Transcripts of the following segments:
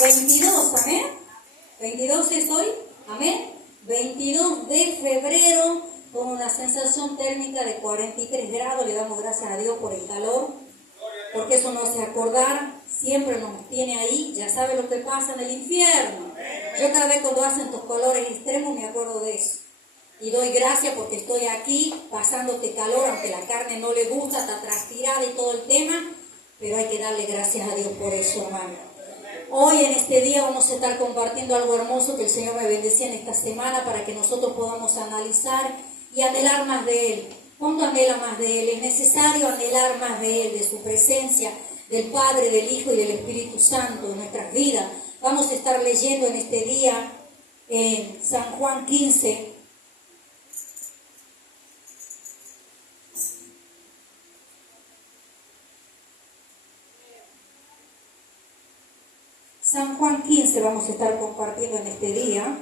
22, amén. 22 es hoy, amén. 22 de febrero, con una sensación térmica de 43 grados. Le damos gracias a Dios por el calor, porque eso nos hace acordar, siempre nos tiene ahí. Ya sabe lo que pasa en el infierno. Yo cada vez cuando hacen estos colores extremos me acuerdo de eso. Y doy gracias porque estoy aquí pasando este calor, aunque la carne no le gusta, está transpirada y todo el tema, pero hay que darle gracias a Dios por eso, hermano. Hoy en este día vamos a estar compartiendo algo hermoso que el Señor me bendecía en esta semana para que nosotros podamos analizar y anhelar más de Él. ¿Cuánto anhela más de Él? Es necesario anhelar más de Él, de su presencia, del Padre, del Hijo y del Espíritu Santo en nuestras vidas. Vamos a estar leyendo en este día en San Juan 15. San Juan 15 vamos a estar compartiendo en este día.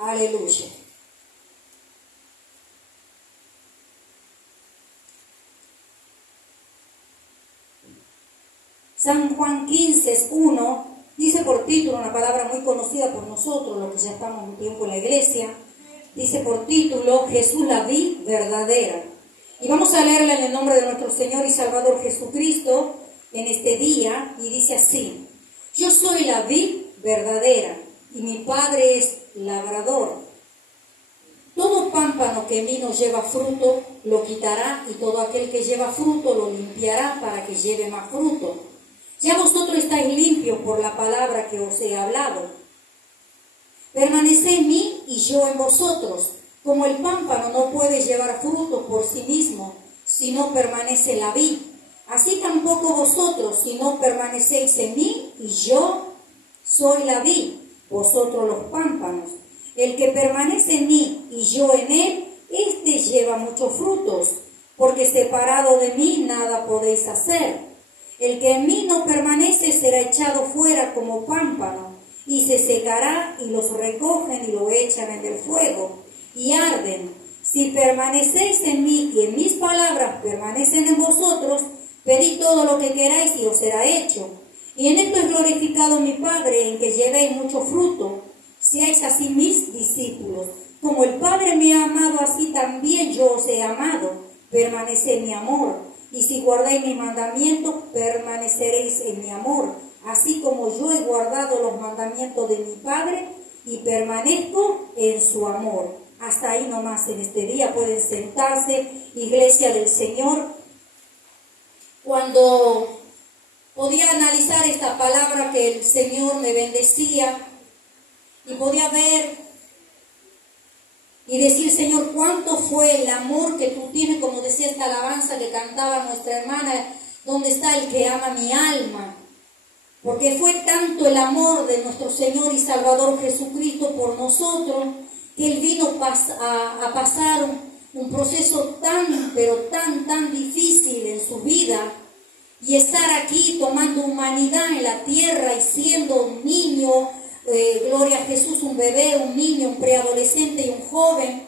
Aleluya. San Juan 15 es 1. Dice por título, una palabra muy conocida por nosotros, los que ya estamos un tiempo en la iglesia. Dice por título, Jesús la vid verdadera. Y vamos a leerla en el nombre de nuestro Señor y Salvador Jesucristo en este día. Y dice así: Yo soy la vid verdadera y mi Padre es labrador. Todo pámpano que en mí no lleva fruto, lo quitará, y todo aquel que lleva fruto lo limpiará para que lleve más fruto. Ya vosotros estáis limpios por la palabra que os he hablado. Permaneced en mí y yo en vosotros. Como el pámpano no puede llevar fruto por sí mismo, si no permanece en la vid, así tampoco vosotros, si no permanecéis en mí, y yo soy la vid, vosotros los pámpanos. El que permanece en mí y yo en él, éste lleva muchos frutos, porque separado de mí nada podéis hacer. El que en mí no permanece será echado fuera como pámpano, y se secará, y los recogen y lo echan en el fuego, y arden. Si permanecéis en mí y en mis palabras permanecen en vosotros, pedid todo lo que queráis y os será hecho. Y en esto es glorificado mi Padre, en que llevéis mucho fruto, seáis así mis discípulos. Como el Padre me ha amado, así también yo os he amado. Permaneced en mi amor. Y si guardáis mis mandamientos, permaneceréis en mi amor, así como yo he guardado los mandamientos de mi Padre y permanezco en su amor. Hasta ahí nomás en este día. Pueden sentarse, iglesia del Señor. Cuando podía analizar esta palabra que el Señor me bendecía y podía ver y decir: Señor, ¿cuánto fue el amor que tú tienes? Como decía esta alabanza que cantaba nuestra hermana, ¿dónde está el que ama mi alma? Porque fue tanto el amor de nuestro Señor y Salvador Jesucristo por nosotros, que Él vino a pasar un proceso tan, pero tan difícil en su vida, y estar aquí tomando humanidad en la tierra y siendo un niño, gloria a Jesús, un bebé, un niño, un preadolescente y un joven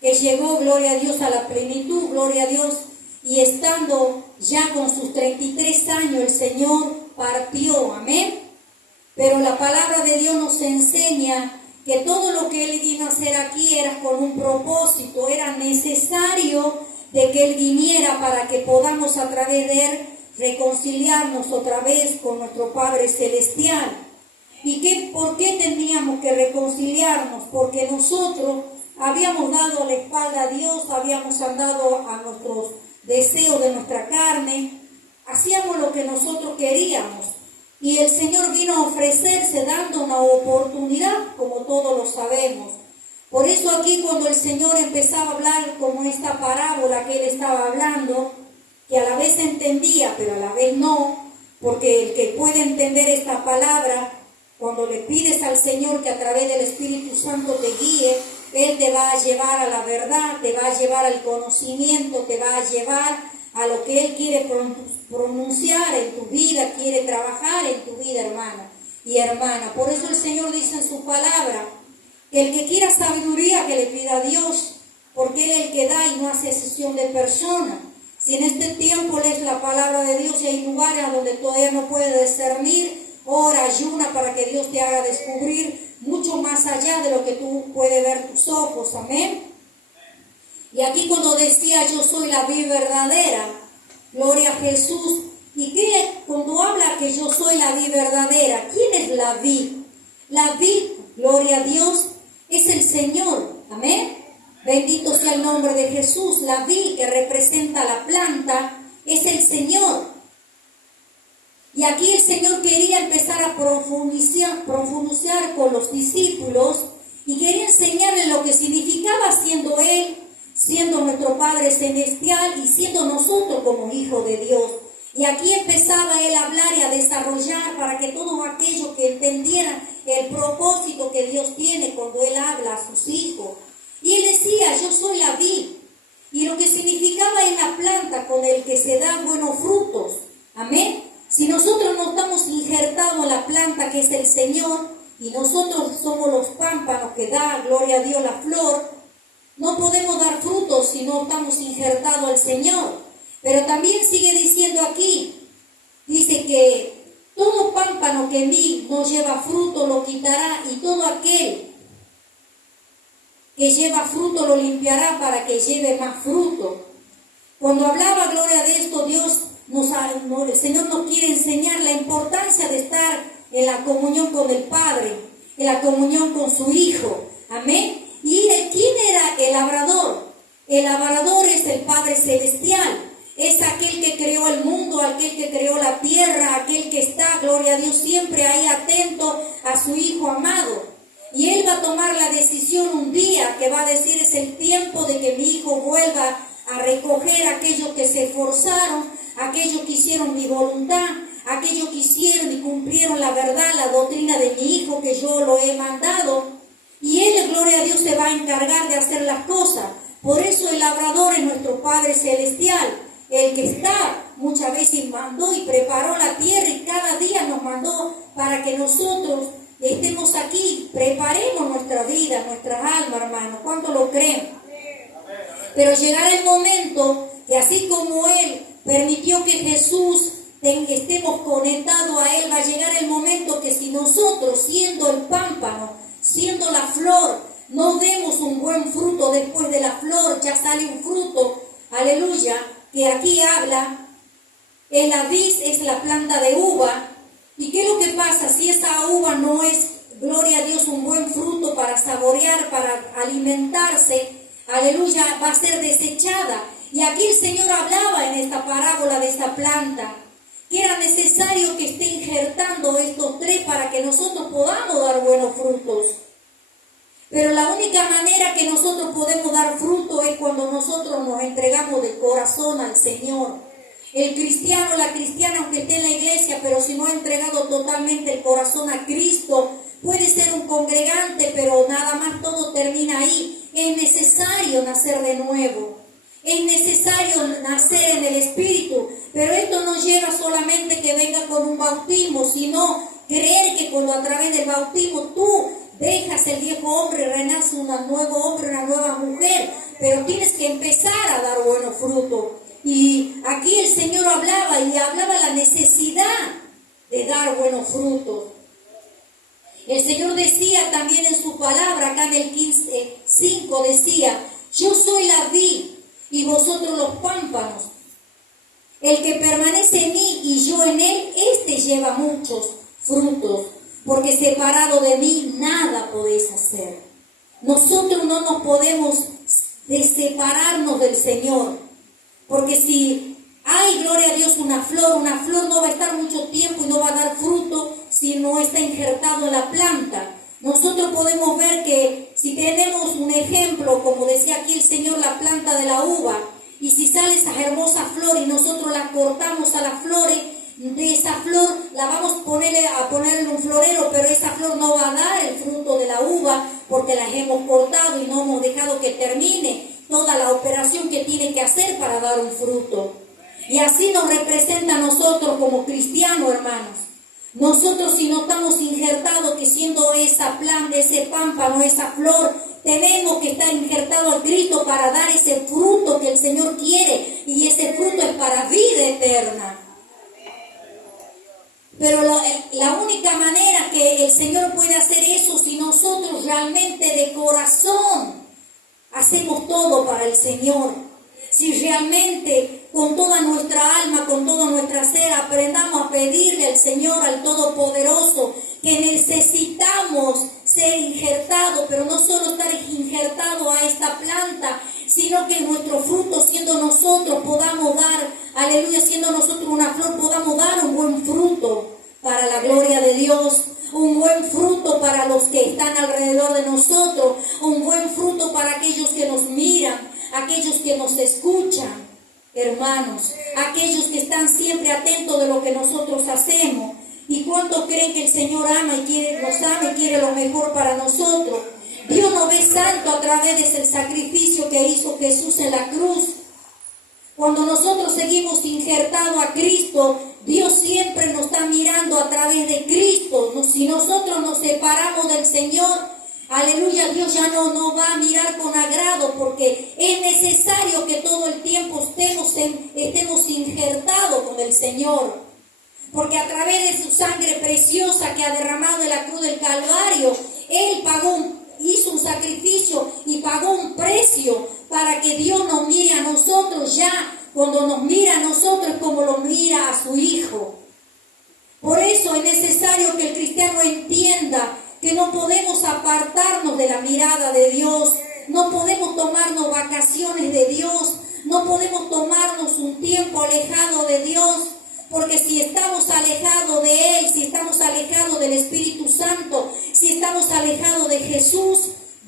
que llegó, gloria a Dios, a la plenitud, gloria a Dios, y estando ya con sus 33 años el Señor partió, amén. Pero la palabra de Dios nos enseña que todo lo que Él vino a hacer aquí era con un propósito, era necesario de que Él viniera para que podamos a través de Él reconciliarnos otra vez con nuestro Padre Celestial. ¿Y por qué teníamos que reconciliarnos? Porque nosotros habíamos dado la espalda a Dios, habíamos andado a nuestros deseos de nuestra carne, hacíamos lo que nosotros queríamos. Y el Señor vino a ofrecerse dando una oportunidad, como todos lo sabemos. Por eso aquí cuando el Señor empezaba a hablar como esta parábola que Él estaba hablando, que a la vez entendía, pero a la vez no, porque el que puede entender esta palabra, cuando le pides al Señor que a través del Espíritu Santo te guíe, Él te va a llevar a la verdad, te va a llevar al conocimiento, te va a llevar a lo que Él quiere pronunciar en tu vida, quiere trabajar en tu vida, hermano. y hermana. Por eso el Señor dice en su palabra que el que quiera sabiduría que le pida a Dios, porque Él es el que da y no hace excepción de persona. Si en este tiempo lees la palabra de Dios y hay lugares donde todavía no puedes discernir, ora, ayuna para que Dios te haga descubrir mucho más allá de lo que tú puedes ver tus ojos. Amén. Y aquí cuando decía yo soy la vid verdadera, gloria a Jesús. ¿Y qué cuando habla que yo soy la vid verdadera? ¿Quién es la vid? La vid, gloria a Dios, es el Señor. Amén. Bendito sea el nombre de Jesús. La vid que representa la planta es el Señor. Y aquí el Señor quería empezar a profundizar con los discípulos y quería enseñarles lo que significaba siendo Él, siendo nuestro Padre Celestial y siendo nosotros como hijos de Dios. Y aquí empezaba Él a hablar y a desarrollar para que todos aquellos que entendieran el propósito que Dios tiene cuando Él habla a sus hijos. Y Él decía, yo soy la vid. Y lo que significaba es la planta con el que se dan buenos frutos. Amén. Si nosotros no estamos injertados en la planta que es el Señor, y nosotros somos los pámpanos que da, gloria a Dios, la flor, no podemos dar frutos si no estamos injertados al Señor. Pero también sigue diciendo aquí, dice que todo pámpano que en mí no lleva fruto lo quitará, y todo aquel que lleva fruto lo limpiará para que lleve más fruto. Cuando hablaba, gloria de esto, el Señor nos quiere enseñar la importancia de estar en la comunión con el Padre, en la comunión con su Hijo. Amén. ¿Y quién era el labrador? El labrador es el Padre Celestial. Es aquel que creó el mundo, aquel que creó la tierra, aquel que está, gloria a Dios, siempre ahí atento a su Hijo amado. Y Él va a tomar la decisión un día que va a decir, es el tiempo de que mi Hijo vuelva a recoger a aquellos que se esforzaron, aquellos que hicieron mi voluntad, aquellos que hicieron y cumplieron la verdad, la doctrina de mi Hijo que yo lo he mandado. Y Él, gloria a Dios, se va a encargar de hacer las cosas. Por eso el labrador es nuestro Padre Celestial, el que está muchas veces mandó y preparó la tierra y cada día nos mandó para que nosotros estemos aquí, preparemos nuestra vida, nuestras almas, hermanos. ¿Cuánto lo creen? Pero llegará el momento que así como Él permitió que Jesús estemos conectados a Él, va a llegar el momento que si nosotros, siendo el pámpano, siendo la flor, no demos un buen fruto después de la flor, ya sale un fruto, aleluya, que aquí habla, la vid es la planta de uva. ¿Y qué es lo que pasa si esa uva no es, gloria a Dios, un buen fruto para saborear, para alimentarse? Aleluya, va a ser desechada. Y aquí el Señor hablaba en esta parábola de esta planta, que era necesario que esté injertando estos tres para que nosotros podamos dar buenos frutos. Pero la única manera que nosotros podemos dar fruto es cuando nosotros nos entregamos de corazón al Señor. El cristiano, la cristiana, aunque esté en la iglesia, pero si no ha entregado totalmente el corazón a Cristo, puede ser un congregante, pero nada más todo termina ahí. Es necesario nacer de nuevo. Es necesario nacer en el Espíritu. Pero esto no lleva solamente que venga con un bautismo, sino creer que cuando a través del bautismo tú dejas el viejo hombre y renace un nuevo hombre, una nueva mujer. Pero tienes que empezar a dar buenos frutos. Y aquí el Señor hablaba la necesidad de dar buenos frutos. El Señor decía también en su palabra, acá en el 15:5 decía, yo soy la vid y vosotros los pámpanos. El que permanece en mí y yo en él, este lleva muchos frutos, porque separado de mí nada podéis hacer. Nosotros no nos podemos separarnos del Señor, porque si hay, gloria a Dios, una flor no va a estar mucho tiempo y no va a dar fruto si no está injertado en la planta. Nosotros podemos ver que si tenemos un ejemplo, como decía aquí el Señor, la planta de la uva, y si sale esa hermosa flor y nosotros la cortamos a las flores, de esa flor la vamos a poner en un florero, pero esa flor no va a dar el fruto de la uva porque las hemos cortado y no hemos dejado que termine toda la operación que tiene que hacer para dar un fruto. Y así nos representa a nosotros como cristianos, hermanos. Nosotros, si no estamos injertados, que siendo esa planta, ese pámpano, esa flor, tenemos que estar injertados a Cristo para dar ese fruto que el Señor quiere, y ese fruto es para vida eterna. Pero la única manera que el Señor puede hacer eso, si nosotros realmente de corazón hacemos todo para el Señor, si realmente con toda nuestra alma, con toda nuestra ser, aprendamos a pedirle al Señor, al Todopoderoso, que necesitamos ser injertados, pero no solo estar injertados a esta planta, sino que nuestro fruto, siendo nosotros, podamos dar, aleluya, siendo nosotros una flor, podamos dar un buen fruto para la gloria de Dios, un buen fruto para los que están alrededor de nosotros, un buen fruto para aquellos que nos miran, aquellos que nos escuchan, hermanos, aquellos que están siempre atentos de lo que nosotros hacemos. ¿Y cuánto creen que el Señor ama y nos ama y quiere lo mejor para nosotros? Dios nos ve santo a través de ese sacrificio que hizo Jesús en la cruz. Cuando nosotros seguimos injertados a Cristo, Dios siempre nos está mirando a través de Cristo. Si nosotros nos separamos del Señor, aleluya, Dios ya no nos va a mirar con agrado, porque es necesario que todo el tiempo estemos injertados con el Señor. Porque a través de su sangre preciosa que ha derramado en la cruz del Calvario, Él hizo un sacrificio y pagó un precio para que Dios nos mire a nosotros ya. Cuando nos mira a nosotros es como lo mira a su Hijo. Por eso es necesario que el cristiano entienda que no podemos apartarnos de la mirada de Dios, no podemos tomarnos vacaciones de Dios, no podemos tomarnos un tiempo alejado de Dios, porque si estamos alejados de Él, si estamos alejados del Espíritu Santo, si estamos alejados de Jesús,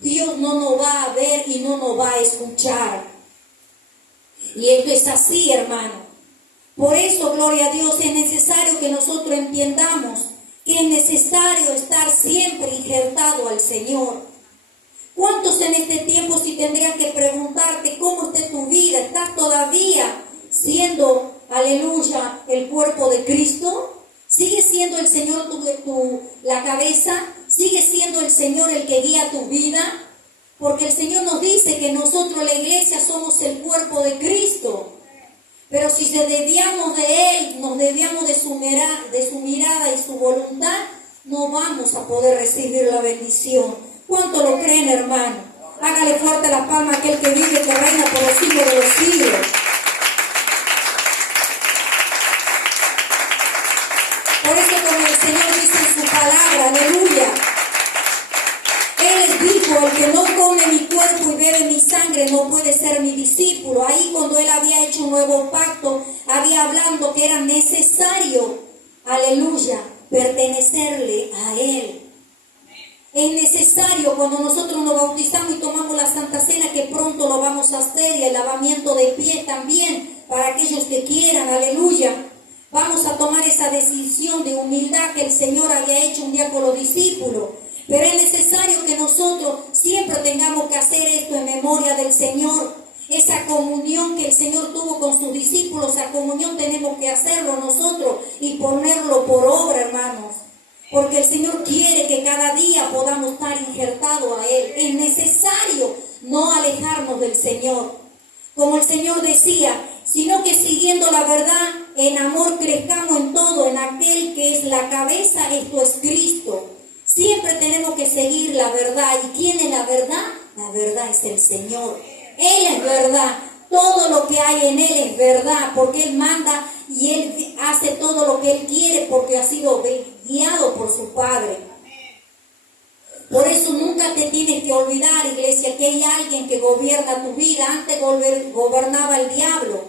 Dios no nos va a ver y no nos va a escuchar. Y esto es así, hermano. Por eso, gloria a Dios, es necesario que nosotros entiendamos que es necesario estar siempre injertado al Señor. ¿Cuántos en este tiempo, si tendrían que preguntarte cómo está tu vida, estás todavía siendo, aleluya, el cuerpo de Cristo? ¿Sigue siendo el Señor la cabeza? ¿Sigue siendo el Señor el que guía tu vida? Porque el Señor nos dice que nosotros, la iglesia, somos el cuerpo de Cristo. Pero si se desviamos de Él, nos desviamos de su mirada y su voluntad, no vamos a poder recibir la bendición. ¿Cuánto lo creen, hermano? Hágale fuerte la palma a aquel que vive, que reina por los siglos de los siglos. Por eso, como el Señor dice en su palabra, aleluya, Él dijo: el que no come mi cuerpo y bebe mi sangre no puede ser mi discípulo. Ahí, cuando Él había hecho un nuevo pacto, había hablando que era necesario, aleluya, pertenecerle a Él. Es necesario, cuando nosotros nos bautizamos y tomamos la Santa Cena, que pronto lo vamos a hacer, y el lavamiento de pie también, para aquellos que quieran, aleluya. Vamos a tomar esa decisión de humildad que el Señor había hecho un día con los discípulos. Pero es necesario que nosotros siempre tengamos que hacer esto en memoria del Señor. Esa comunión que el Señor tuvo con sus discípulos, esa comunión tenemos que hacerlo nosotros y ponerlo por obra, hermanos. Porque el Señor quiere que cada día podamos estar injertados a Él. Es necesario no alejarnos del Señor. Como el Señor decía, sino que siguiendo la verdad, en amor crezcamos en todo, en aquel que es la cabeza, esto es Cristo. Siempre tenemos que seguir la verdad. ¿Y quién es la verdad? La verdad es el Señor. Él es verdad. Todo lo que hay en Él es verdad, porque Él manda y Él hace todo lo que Él quiere, porque ha sido guiado por su Padre. Por eso nunca te tienes que olvidar, iglesia, que hay alguien que gobierna tu vida. Antes gobernaba el diablo,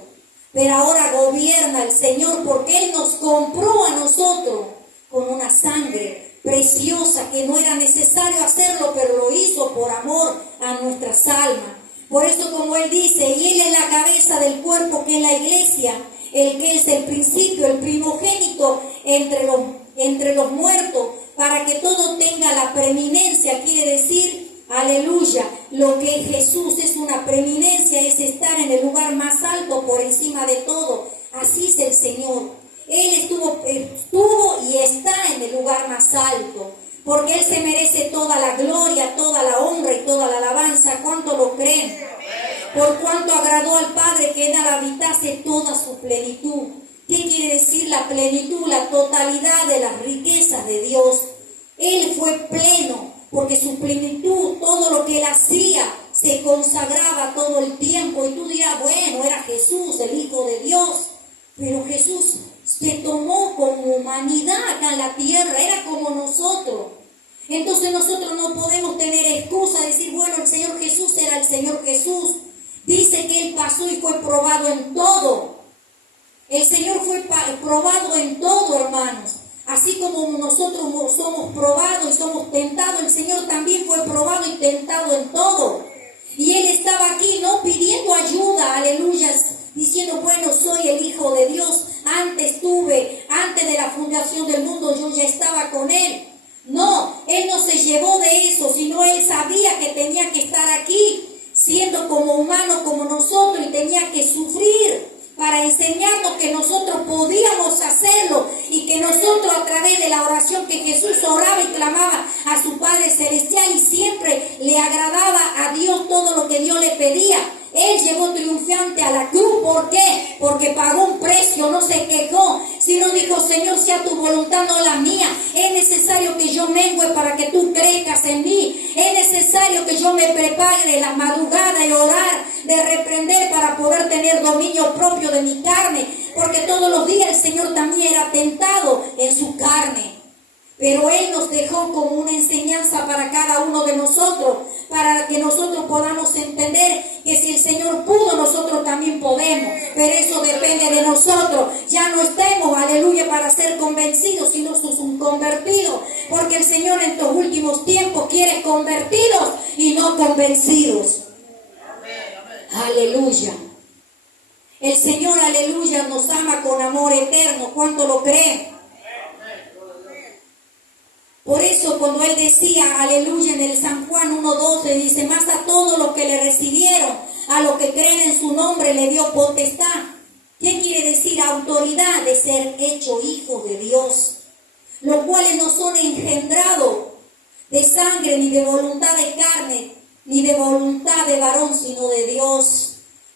pero ahora gobierna el Señor, porque Él nos compró a nosotros con una sangre preciosa, que no era necesario hacerlo, pero lo hizo por amor a nuestras almas. Por eso, como Él dice, y Él es la cabeza del cuerpo, que es la iglesia, el que es el principio, el primogénito entre los muertos, para que todo tenga la preeminencia. Quiere decir, aleluya, lo que es Jesús es una preeminencia, es estar en el lugar más alto por encima de todo. Así es el Señor. Él estuvo y está lugar más alto, porque Él se merece toda la gloria, toda la honra y toda la alabanza. ¿Cuánto lo creen? Por cuanto agradó al Padre que en él habitase toda su plenitud. ¿Qué quiere decir la plenitud? La totalidad de las riquezas de Dios. Él fue pleno, porque su plenitud, todo lo que Él hacía, se consagraba todo el tiempo. Y tú dirás, bueno, era Jesús, el Hijo de Dios. Pero Jesús se tomó como humanidad acá en la tierra, era como nosotros. Entonces nosotros no podemos tener excusa de decir, bueno, el Señor Jesús era el Señor Jesús. Dice que Él pasó y fue probado en todo. El Señor fue probado en todo, hermanos. Así como nosotros somos probados y somos tentados, el Señor también fue probado y tentado en todo. Y Él estaba aquí no pidiendo ayuda, aleluya, diciendo, bueno, soy el Hijo de Dios. Antes de la fundación del mundo, yo ya estaba con Él. No, Él no se llevó de eso, sino Él sabía que tenía que estar aquí, siendo como humano como nosotros, y tenía que sufrir para enseñarnos que nosotros podíamos hacerlo y que nosotros a través de la oración que Jesús oraba y clamaba a su Padre Celestial y siempre le agradaba a Dios todo lo que Dios le pedía. Él llegó triunfante a la cruz. ¿Por qué? Porque pagó un precio, no se quejó, sino dijo, Señor, sea tu voluntad, no la mía. Es necesario que yo mengue para que tú crezcas en mí. Es necesario que yo me prepare de la madrugada y orar, de reprender para poder tener dominio propio de mi carne. Porque todos los días el Señor también era tentado en su carne. Pero Él nos dejó como una enseñanza para cada uno de nosotros, para que nosotros podamos entender que si el Señor pudo, nosotros también podemos. Pero eso depende de nosotros. Ya no estemos, aleluya, para ser convencidos, sino sos un convertido. Porque el Señor en estos últimos tiempos quiere convertidos y no convencidos. Aleluya. El Señor, aleluya, nos ama con amor eterno. ¿Cuánto lo creen? Por eso cuando Él decía, aleluya, en el San Juan 1:12, dice, más a todos los que le recibieron, a los que creen en su nombre, le dio potestad. ¿Qué quiere decir? Autoridad de ser hecho hijos de Dios, los cuales no son engendrados de sangre, ni de voluntad de carne, ni de voluntad de varón, sino de Dios.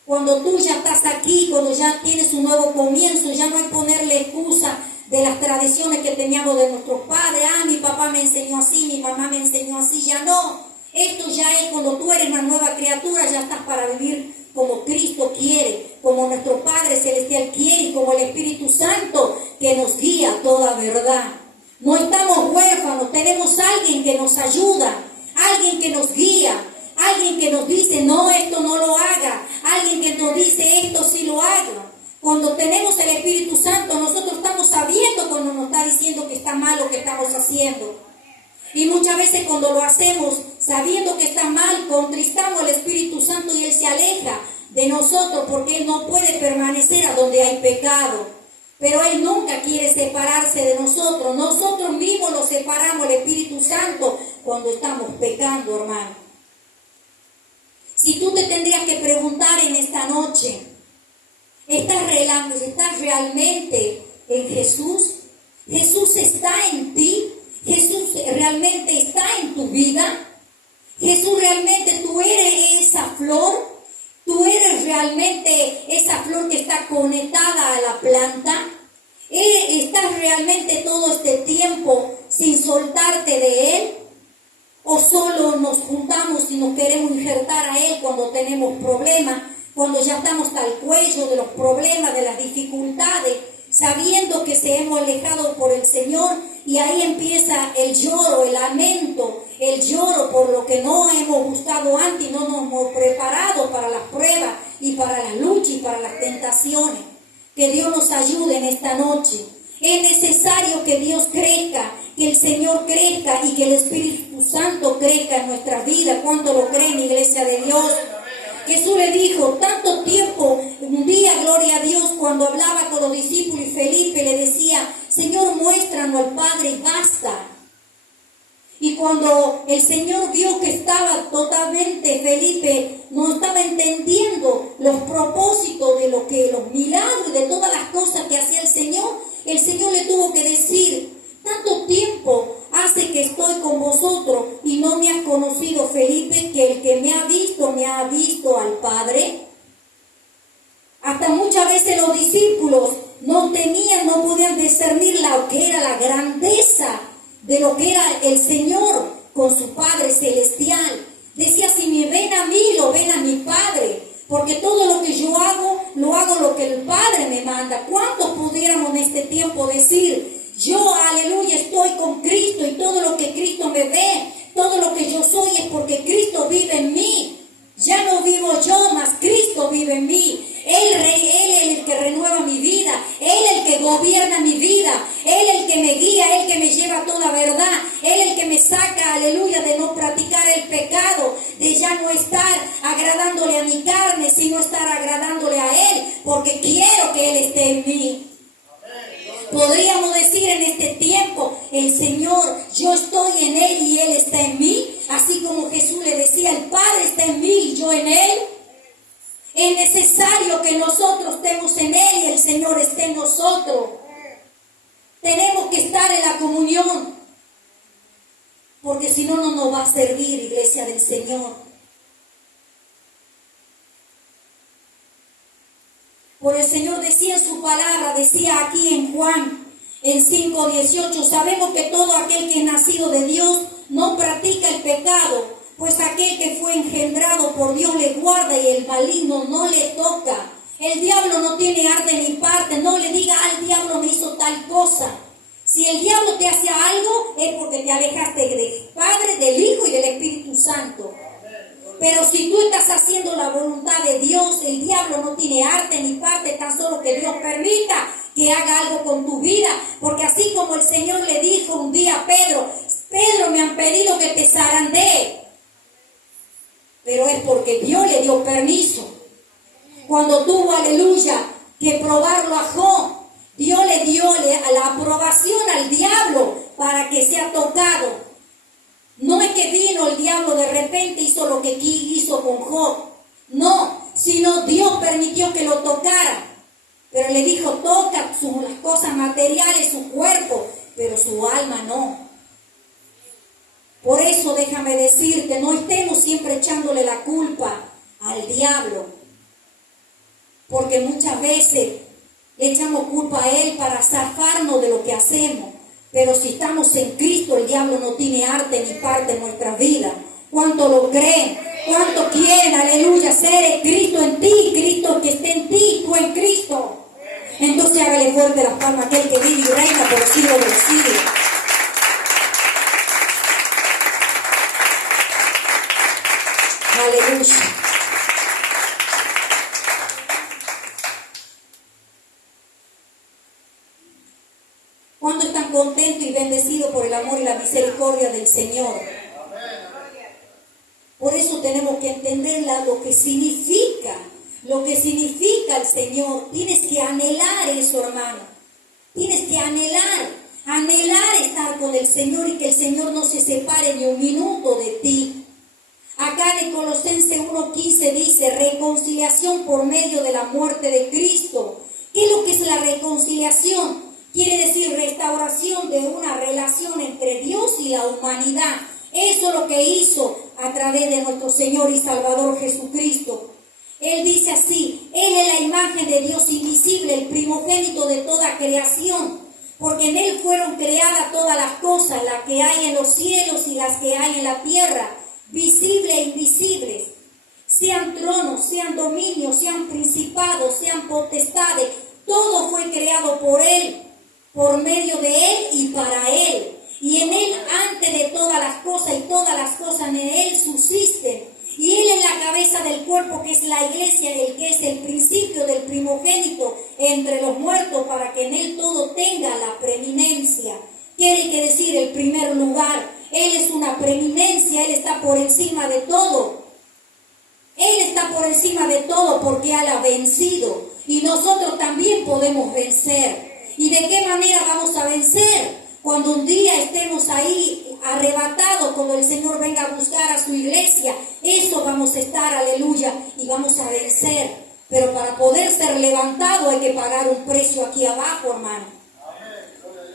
Cuando tú ya estás aquí, cuando ya tienes un nuevo comienzo, ya no hay ponerle excusa de las tradiciones que teníamos de nuestros padres. Mi papá me enseñó así, mi mamá me enseñó así. Ya no. Esto ya es cuando tú eres una nueva criatura, ya estás para vivir como Cristo quiere, como nuestro Padre Celestial quiere y como el Espíritu Santo que nos guía a toda verdad. No estamos huérfanos, tenemos alguien que nos ayuda, alguien que nos guía, alguien que nos dice, no, esto no lo haga, alguien que nos dice, esto sí lo haga. Cuando tenemos el Espíritu Santo, nosotros estamos sabiendo cuando nos está diciendo que está mal lo que estamos haciendo. Y muchas veces cuando lo hacemos sabiendo que está mal, contristamos al Espíritu Santo y Él se aleja de nosotros porque Él no puede permanecer a donde hay pecado. Pero Él nunca quiere separarse de nosotros. Nosotros mismos lo separamos al Espíritu Santo cuando estamos pecando, hermano. Si tú te tendrías que preguntar en esta noche, ¿estás realmente en Jesús? ¿Jesús está en ti? ¿Jesús realmente está en tu vida? ¿Jesús realmente tú eres esa flor? ¿Tú eres realmente esa flor que está conectada a la planta? ¿Estás realmente todo este tiempo sin soltarte de Él? ¿O solo nos juntamos y nos queremos injertar a Él cuando tenemos problemas? Cuando ya estamos hasta el cuello de los problemas, de las dificultades, sabiendo que se hemos alejado por el Señor, y ahí empieza el lloro, el lamento, el lloro por lo que no hemos buscado antes y no nos hemos preparado para las pruebas y para las luchas y para las tentaciones. Que Dios nos ayude en esta noche. Es necesario que Dios crezca, que el Señor crezca y que el Espíritu Santo crezca en nuestras vidas. ¿Cuánto lo creen, iglesia de Dios? Jesús le dijo, tanto tiempo, un día, gloria a Dios, cuando hablaba con los discípulos y Felipe le decía, Señor, muéstranos al Padre y basta. Y cuando el Señor vio que estaba totalmente, Felipe no estaba entendiendo los propósitos de los milagros y de todas las cosas que hacía el Señor le tuvo que decir, tanto tiempo ha visto al Padre? Hasta muchas veces los discípulos no podían discernir lo que era la grandeza de lo que era el Señor con su Padre celestial. Decía, si me ven a mí, lo ven a mi Padre, porque todo lo que yo hago, lo hago lo que el Padre me manda. ¿Cuántos pudiéramos en este tiempo decir, yo, aleluya, estoy con Cristo y todo lo que Cristo me ve, todo lo que yo soy es porque Cristo vive en mí? Ya no vivo yo, mas Cristo vive en mí. Él es el que renueva mi vida, Él es el que gobierna mi vida, Él es el que me guía, Él que me lleva a toda verdad, Él es el que me saca, aleluya, de no practicar el pecado, de ya no estar agradándole a mi carne, sino estar agradándole a Él, porque quiero que Él esté en mí. Podríamos decir en este tiempo, el Señor, yo estoy en Él y Él está en mí, así como Jesús le decía, el Padre está en mí y yo en Él. Es necesario que nosotros estemos en Él y el Señor esté en nosotros. Tenemos que estar en la comunión, porque si no, no nos va a servir, iglesia del Señor. Por el Señor decía en su palabra, decía aquí en Juan, en 5:18, sabemos que todo aquel que es nacido de Dios no practica el pecado, pues aquel que fue engendrado por Dios le guarda y el maligno no le toca. El diablo no tiene arte ni parte, no le diga al diablo me hizo tal cosa. Si el diablo te hace algo, es porque te alejaste del Padre, del Hijo y del Espíritu Santo. Pero si tú estás haciendo la voluntad de Dios, el diablo no tiene arte ni parte, tan solo que Dios permita que haga algo con tu vida. Porque así como el Señor le dijo un día a Pedro, Pedro, me han pedido que te zarandee. Pero es porque Dios le dio permiso. Cuando tuvo, aleluya, que probarlo a Job, Dios le dio la aprobación al diablo para que sea tocado. No es que vino el diablo de repente hizo lo que hizo con Job. No, sino Dios permitió que lo tocara. Pero le dijo, toca las cosas materiales, su cuerpo, pero su alma no. Por eso déjame decirte, no estemos siempre echándole la culpa al diablo. Porque muchas veces le echamos culpa a él para zafarnos de lo que hacemos. Pero si estamos en Cristo, el diablo no tiene arte ni parte en nuestra vida. ¿Cuánto lo creen? ¿Cuánto quieren, aleluya, ser Cristo en ti, Cristo que esté en ti, tú en Cristo? Entonces hágale fuerte las palmas a aquel que vive y reina por los siglos de los siglos. Aleluya. ¿Cuánto están contentos y bendecidos por el amor y la misericordia del Señor? Por eso tenemos que entender lo que significa el Señor. Tienes que anhelar eso, hermano. Tienes que anhelar estar con el Señor y que el Señor no se separe ni un minuto de ti. Acá en Colosenses 1:15 dice, reconciliación por medio de la muerte de Cristo. ¿Qué es lo que es la reconciliación? Quiere decir restauración de una relación entre Dios y la humanidad. Eso es lo que hizo a través de nuestro Señor y Salvador Jesucristo. Él dice así, Él es la imagen de Dios invisible, el primogénito de toda creación, porque en Él fueron creadas todas las cosas, las que hay en los cielos y las que hay en la tierra, visibles e invisibles, sean tronos, sean dominios, sean principados, sean potestades, todo fue creado por Él, por medio de Él y para Él. Y en Él antes de todas las cosas y todas las cosas en Él subsisten. Y Él es la cabeza del cuerpo que es la iglesia, el que es el principio del primogénito entre los muertos para que en Él todo tenga la preeminencia. Quiere que decir el primer lugar. Él es una preeminencia, Él está por encima de todo. Él está por encima de todo porque Él ha vencido. Y nosotros también podemos vencer. ¿Y de qué manera vamos a vencer? Cuando un día estemos ahí arrebatados, cuando el Señor venga a buscar a su iglesia, eso vamos a estar, aleluya, y vamos a vencer. Pero para poder ser levantado hay que pagar un precio aquí abajo, hermano.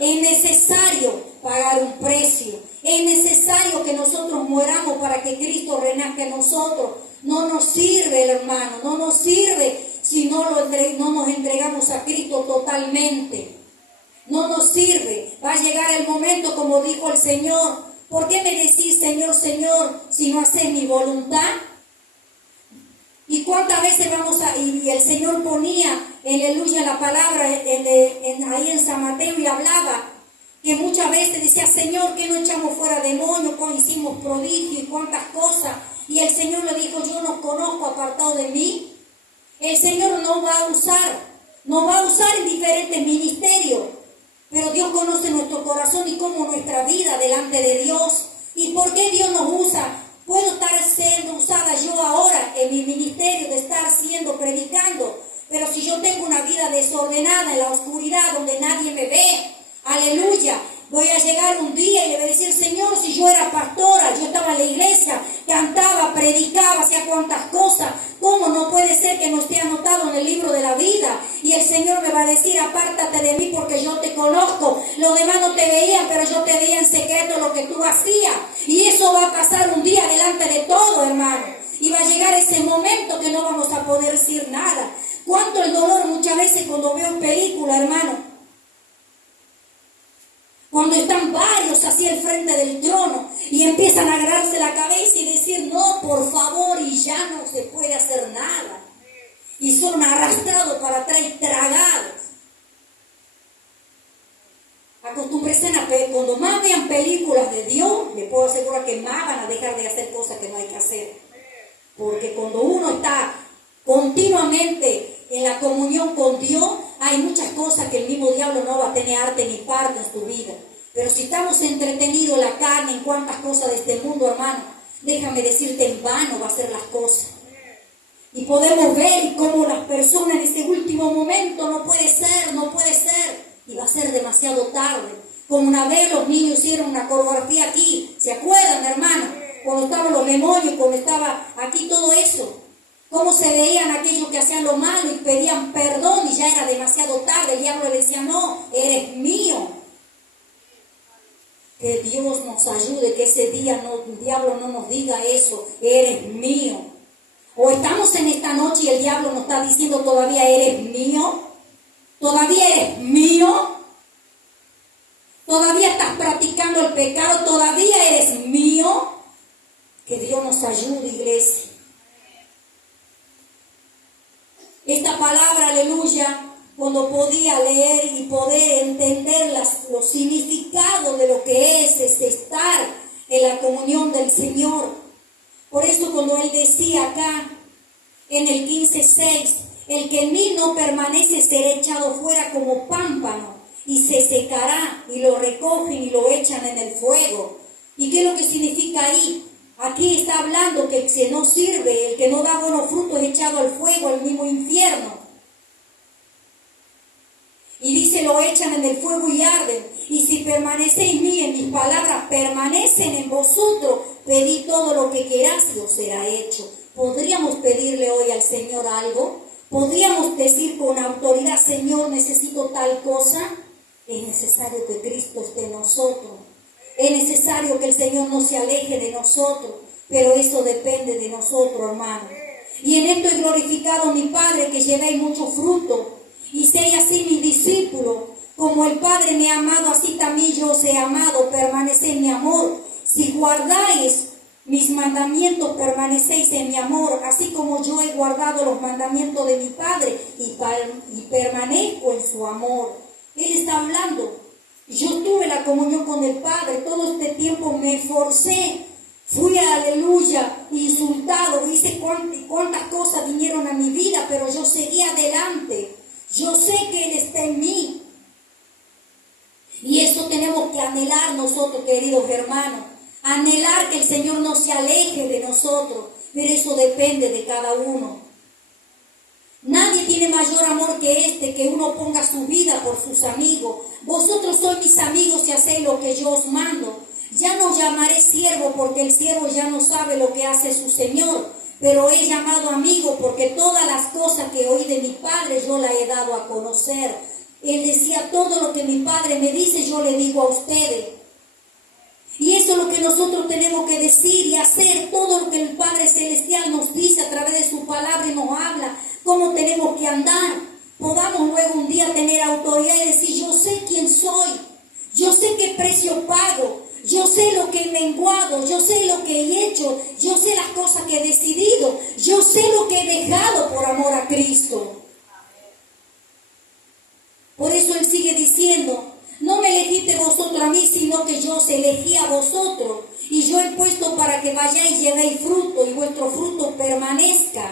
Es necesario pagar un precio. Es necesario que nosotros mueramos para que Cristo renazca en nosotros. No nos sirve, hermano, no nos sirve si no nos entregamos a Cristo totalmente. No nos sirve. Va a llegar el momento, como dijo el Señor. ¿Por qué me decís, Señor, Señor, si no haces mi voluntad? ¿Y cuántas veces y el Señor ponía, aleluya, la palabra ahí en San Mateo y hablaba, que muchas veces decía, Señor, que no echamos fuera demonios, hicimos prodigios y cuántas cosas? Y el Señor le dijo, yo no conozco, apartado de mí. El Señor nos va a usar en diferentes ministerios, pero Dios conoce nuestro corazón y cómo nuestra vida delante de Dios. ¿Y por qué Dios nos usa? Puedo estar siendo usada yo ahora en mi ministerio de estar predicando, pero si yo tengo una vida desordenada en la oscuridad donde nadie me ve, aleluya, voy a llegar un día y le voy a decir, Señor, si yo era pastora, yo estaba en la iglesia, cantaba, predicaba, hacía cuantas cosas, ¿cómo no puede ser que no esté anotado en el libro de la vida? Y el Señor me va a decir, apártate de mí porque yo te conozco. Los demás no te veían, pero yo te veía en secreto lo que tú hacías. Y eso va a pasar un día delante de todo, hermano. Y va a llegar ese momento que no vamos a poder decir nada. Cuánto el dolor muchas veces cuando veo películas, hermano. Cuando están varios así al frente del trono y empiezan a agarrarse la cabeza y decir, no, por favor, y ya no se puede hacer nada. Y son arrastrados para atrás y tragados. Acostúmbrense cuando más vean películas de Dios, les puedo asegurar que más van a dejar de hacer cosas que no hay que hacer. Porque cuando uno está continuamente en la comunión con Dios, hay muchas cosas que el mismo diablo no va a tener arte ni parte en tu vida. Pero si estamos entretenidos en la carne, en cuantas cosas de este mundo, hermano, déjame decirte, en vano va a ser las cosas. Y podemos ver cómo las personas en este último momento no puede ser, y va a ser demasiado tarde. Como una vez los niños hicieron una coreografía aquí, ¿se acuerdan, hermano? Cuando estaban los demonios, cuando estaba aquí todo eso. Cómo se veían aquellos que hacían lo malo y pedían perdón y ya era demasiado tarde. El diablo le decía, no, eres mío. Que Dios nos ayude, que ese día el diablo no nos diga eso, eres mío. O estamos en esta noche y el diablo nos está diciendo, todavía eres mío, todavía eres mío, todavía estás practicando el pecado, todavía eres mío. Que Dios nos ayude, iglesia. Esta palabra, aleluya, cuando podía leer y poder entender los significados de lo que es estar en la comunión del Señor. Por eso cuando Él decía acá, en el 15:6, el que en mí no permanece será echado fuera como pámpano y se secará, y lo recogen y lo echan en el fuego. ¿Y qué es lo que significa ahí? Aquí está hablando que el que no sirve, el que no da buenos frutos es echado al fuego, al mismo infierno. Y dice, lo echan en el fuego y arden. Y si permanecéis en mí, en mis palabras permanecen en vosotros, pedid todo lo que queráis y os será hecho. ¿Podríamos pedirle hoy al Señor algo? ¿Podríamos decir con autoridad, Señor, necesito tal cosa? Es necesario que Cristo esté en nosotros. Es necesario que el Señor no se aleje de nosotros, pero eso depende de nosotros, hermano. Y en esto he glorificado a mi Padre, que llevéis mucho fruto, y seáis así mis discípulos. Como el Padre me ha amado, así también yo os he amado, permaneced en mi amor. Si guardáis mis mandamientos, permanecéis en mi amor, así como yo he guardado los mandamientos de mi Padre y permanezco en su amor. Él está hablando. Yo tuve la comunión con el Padre, todo este tiempo me esforcé, fui, aleluya, insultado, hice cuántas cosas vinieron a mi vida, pero yo seguí adelante. Yo sé que Él está en mí. Y eso tenemos que anhelar nosotros, queridos hermanos, anhelar que el Señor no se aleje de nosotros, pero eso depende de cada uno. Nadie tiene mayor amor que que uno ponga su vida por sus amigos. Vosotros sois mis amigos si hacéis lo que yo os mando. Ya no llamaré siervo, porque el siervo ya no sabe lo que hace su Señor, pero he llamado amigo, porque todas las cosas que oí de mi Padre yo las he dado a conocer. Él decía, todo lo que mi Padre me dice yo le digo a ustedes. Y eso es lo que nosotros tenemos que decir y hacer, todo lo que el Padre Celestial nos dice a través de su palabra y nos habla, cómo tenemos que andar. Podamos luego un día tener autoridad y decir, yo sé quién soy, yo sé qué precio pago, yo sé lo que he menguado, yo sé lo que he hecho, yo sé las cosas que he decidido, yo sé lo que he dejado por amor a Cristo. Por eso Él sigue diciendo, no me elegiste vosotros a mí, sino que yo os elegí a vosotros. Y yo he puesto para que vayáis y llevéis fruto y vuestro fruto permanezca.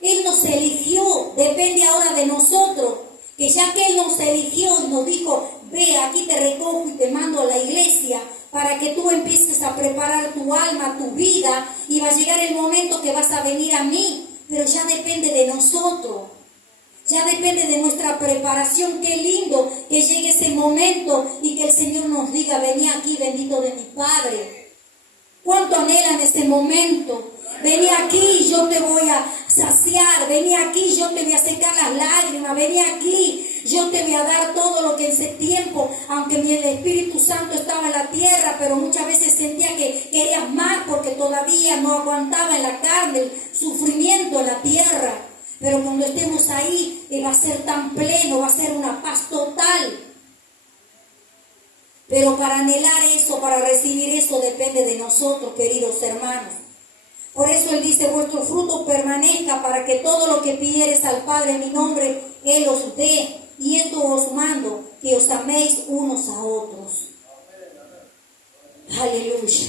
Él nos eligió, depende ahora de nosotros. Que ya que Él nos eligió y nos dijo, ve, aquí te recojo y te mando a la iglesia para que tú empieces a preparar tu alma, tu vida, y va a llegar el momento que vas a venir a mí. Pero ya depende de nosotros. Ya depende de nuestra preparación. Qué lindo que llegue ese momento y que el Señor nos diga, vení aquí, bendito de mi Padre. ¿Cuánto anhelan ese momento? Vení aquí y yo te voy a saciar. Vení aquí y yo te voy a secar las lágrimas. Vení aquí, yo te voy a dar todo lo que en ese tiempo, aunque el Espíritu Santo estaba en la tierra, pero muchas veces sentía que querías más porque todavía no aguantaba en la carne el sufrimiento en la tierra. Pero cuando estemos ahí, va a ser tan pleno, va a ser una paz total. Pero para anhelar eso, para recibir eso, depende de nosotros, queridos hermanos. Por eso Él dice, vuestro fruto permanezca, para que todo lo que pidiereis al Padre en mi nombre, Él os dé. Y esto os mando, que os améis unos a otros. Aleluya.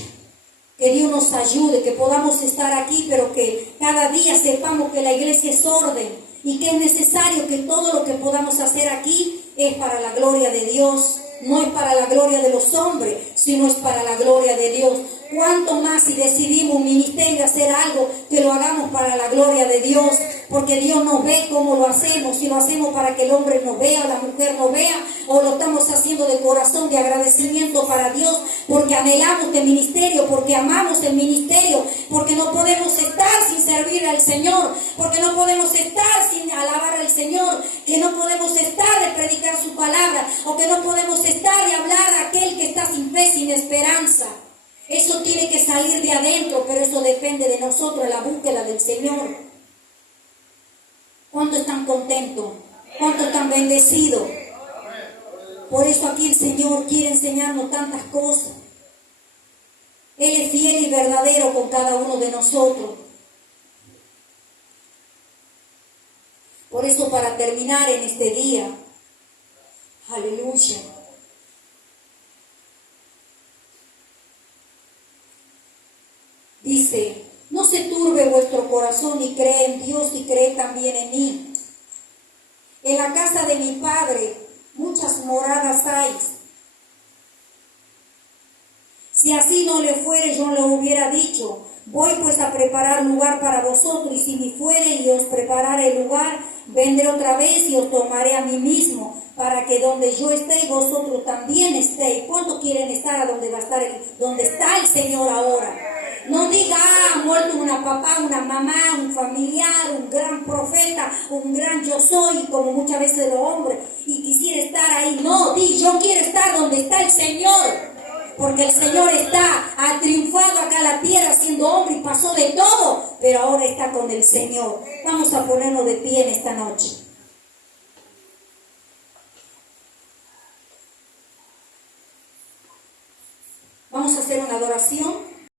Que Dios nos ayude, que podamos estar aquí, pero que cada día sepamos que la iglesia es orden y que es necesario que todo lo que podamos hacer aquí es para la gloria de Dios. No es para la gloria de los hombres, sino es para la gloria de Dios. Cuánto más si decidimos un ministerio hacer algo, que lo hagamos para la gloria de Dios, porque Dios nos ve cómo lo hacemos, si lo hacemos para que el hombre nos vea, la mujer nos vea, o lo estamos haciendo de corazón, de agradecimiento para Dios, porque anhelamos el ministerio, porque amamos el ministerio, porque no podemos estar sin servir al Señor, porque no podemos estar sin alabar al Señor, que no podemos estar de predicar su palabra, o que no podemos estar de hablar a aquel que está sin fe, sin esperanza. Eso tiene que salir de adentro, pero eso depende de nosotros, la búsqueda del Señor. ¿Cuántos están contentos? ¿Cuántos están bendecidos? Por eso aquí el Señor quiere enseñarnos tantas cosas. Él es fiel y verdadero con cada uno de nosotros. Por eso, para terminar en este día, aleluya, dice, no se turbe vuestro corazón y cree en Dios y cree también en mí. En la casa de mi Padre muchas moradas hay. Si así no le fuere, yo le hubiera dicho, voy pues a preparar lugar para vosotros, y si me fuere y os prepararé el lugar, vendré otra vez y os tomaré a mí mismo, para que donde yo esté, vosotros también estéis. ¿Cuántos quieren estar a donde va a estar donde está el Señor ahora? No diga, ha muerto una papá, una mamá, un familiar, un gran profeta, un gran yo soy, como muchas veces los hombres, y quisiera estar ahí. No, di, yo quiero estar donde está el Señor. Porque el Señor ha triunfado acá en la tierra siendo hombre y pasó de todo, pero ahora está con el Señor. Vamos a ponernos de pie en esta noche. Vamos a hacer una adoración.